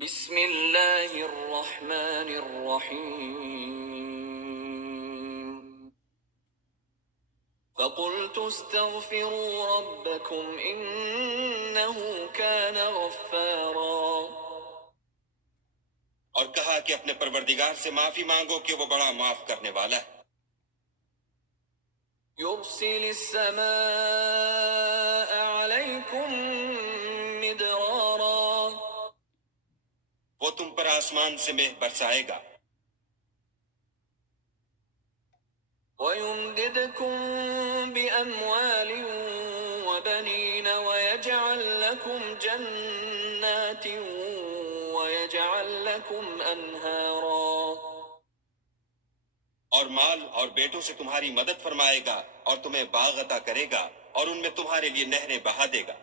بسم اللہ الرحمن الرحیم فقلت استغفروا ربکم انہ کان غفارا، اور کہا کہ اپنے پروردگار سے معافی مانگو کہ وہ بڑا معاف کرنے والا ہے۔ یرسل السماء علیکم مدرارا، وہ تم پر آسمان سے مہ برسائے گا، وَيُمْدِدْكُمْ بِأَمْوَالٍ وَبَنِينَ وَيَجْعَلْ لَكُمْ جَنَّاتٍ وَيَجْعَلْ لَكُمْ أَنْهَارًا، اور مال اور بیٹوں سے تمہاری مدد فرمائے گا، اور تمہیں باغ عطا کرے گا، اور ان میں تمہارے لیے نہریں بہا دے گا۔